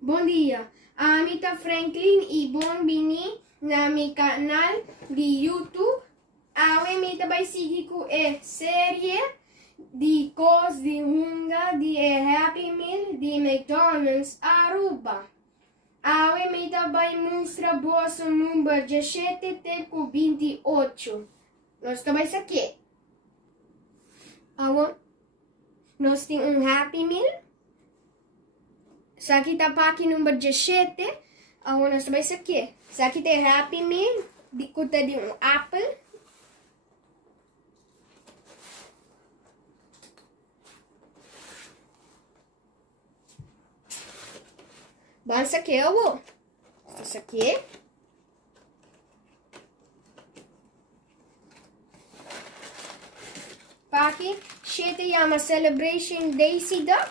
Bom dia, Amita Franklin e bem-vindo na meu canal de YouTube. Amita vai seguir com a série de coisas de hunger de Happy Meal de McDonald's Aruba. Amita vai mostrar o número 17 até com 28. Nós estamos aqui. Nós temos Happy Meal. Sa kita pakai number 17, nós vai isso aqui. Sa kita Happy Meal, dikuta di apple. Bansa aqui, ó. Isso aqui. Pakai, shete yama Celebration Daisy Duck.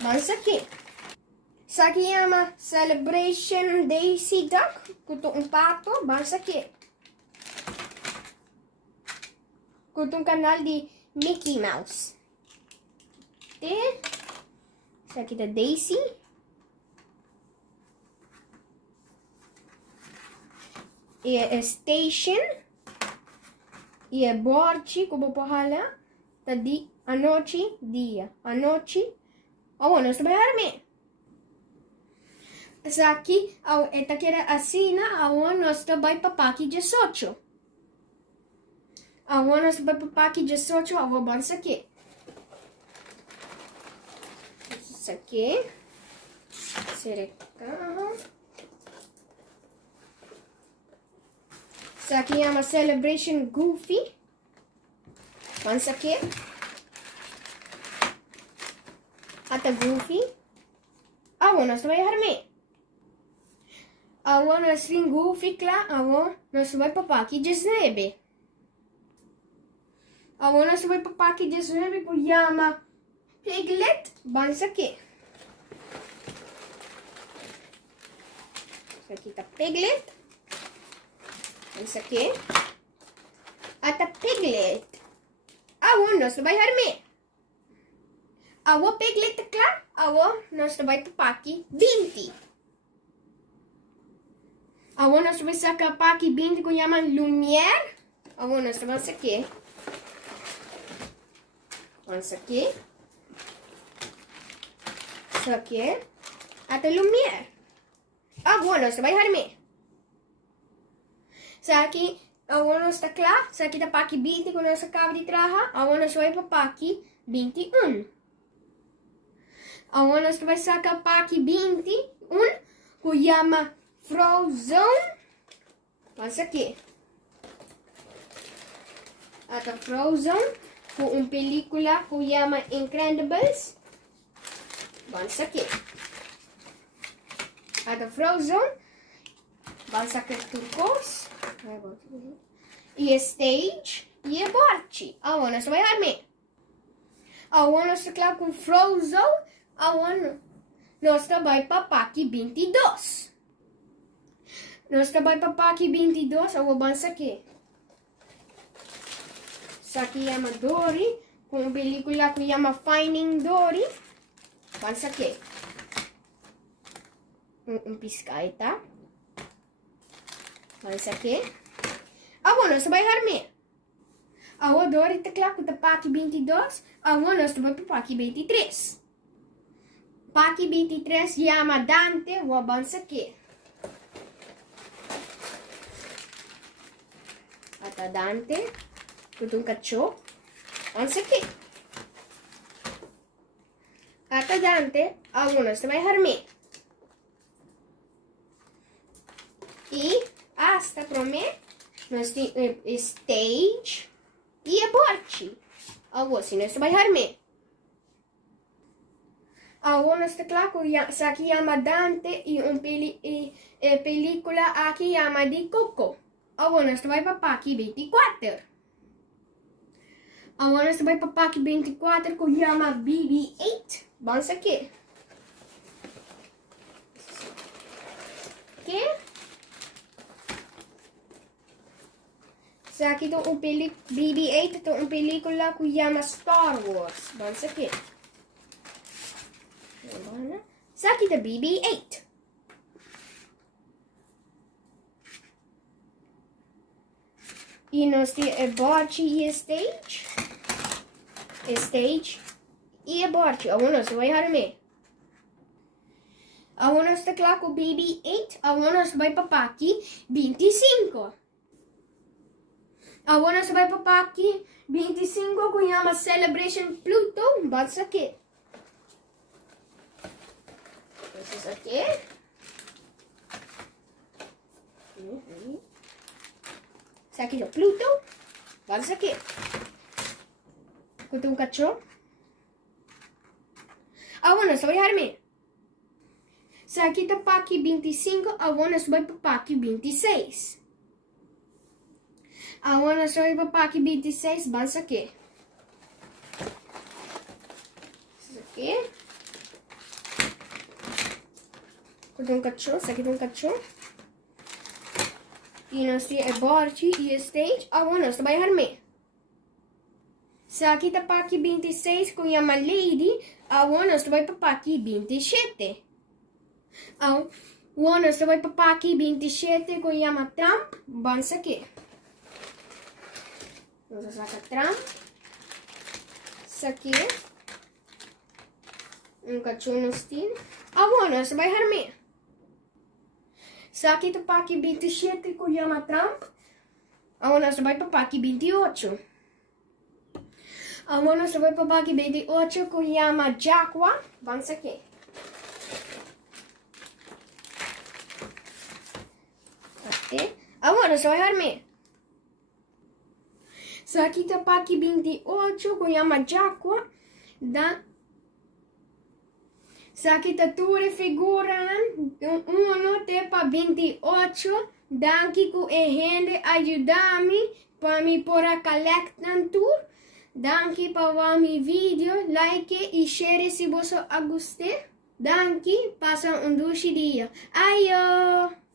Bansa aqui. Isso aqui chama Celebration Daisy Duck. Kuto pato. Bansa aqui. Kuto canal de Mickey Mouse. Isso aqui da Daisy. E a Station. E a Borchi. Como pahala. Tadi. Anoche. Dia. Anoche. Nós também armei. Essa aqui, esta que era assina, nós também papaki 18. Nós também papaki 18, vamos aqui. Isso aqui. Isso aqui é uma Celebration Goofy. Vamos aqui. Até Goofy. Nós também armei. Nós temos Goofy, claro. Nós também papaki 19. Nós também papaki 19 que chama Piglet. Vamos aqui. Isso aqui tá Piglet. Vamos aqui. Até Piglet. Nós também armei. Piglet claro, nós também papaki 20. Nós também saca papaki 20 que chama Lumière. Nós também aqui. Vamos aqui. Isso aqui. Até Lumière. Nós também armei. Isso aqui, nós está claro. Isso aqui tá papaki 20 que nós acabamos de trabalhar. Nós também papaki 21. Nós também saca papaki 21 que chama Frozen. Vamos aqui. Até Frozen com película que chama Incredibles. Vamos aqui. Até Frozen. Vamos aqui turcos. E Stage e Borchi. Nós também armei. Nós está claro com Frozen. Nós também papaki 22. Nós também papaki 22. Vamos aqui. Isso aqui chama Dory. Com película que chama Finding Dory. Vamos aqui. Piscaita. Vamos aqui. Nós também armei. Dory está claro com papaki 22. Nós também papaki 23. Papaki 23 chama Dante. Vamos aqui. Até Dante. Com cachorro. Vamos aqui. Até Dante. Nós também armei. E hasta para mim, nós temos Stage e a Borchi. Assim, nós também armei. Nós está claro que isso aqui chama Dante e película aqui chama de Coco. Nós também papaki 24. Nós também papaki 24 que chama BB-8. Vamos aqui. Aqui. Isso aqui tem BB-8 tem película que chama Star Wars. Vamos aqui. Sa kita BB8. E nós temos a bote e a stage. A stage e a bote. Agora nós vamos armar. Agora nós estamos com o BB8. Agora nós vamos para aqui 25. Agora nós vamos para aqui 25 com a Celebration Pluto. Vamos aqui. Isso aqui. Isso aqui é o Pluto. Vamos aqui. Com um cachorro. Agora nós vamos armar. Isso aqui está para aqui 25. Agora nós vamos para aqui 26. Agora nós vamos para aqui 26. Vamos aqui. Isso aqui. Com um cachorro. Isso aqui é um cachorro. E nós temos a bote e a stage. Agora nós vamos armar. Isso aqui está para aqui 26 com a Lady. Agora nós vamos para aqui 27. Agora nós vamos para aqui 27 com a Trump. Vamos aqui. Vamos sacar Trump. Isso aqui. Um cachorro no estilo. Agora nós vamos armar. Isso aqui está para aqui 27 com a Trump. Agora nós vamos para aqui 28. Agora nós vamos para aqui 28 com a Jaguar. Vamos aqui. Agora nós vamos armar. Isso aqui está para aqui 28 com a Jaguar. Isso aqui está tudo figurando. Um tem para 28. Daqui que a gente ajuda-me para me pôr a colectar tudo. Daqui para o meu vídeo, like e share se você gostou. Daqui passa um doce dia. Aio!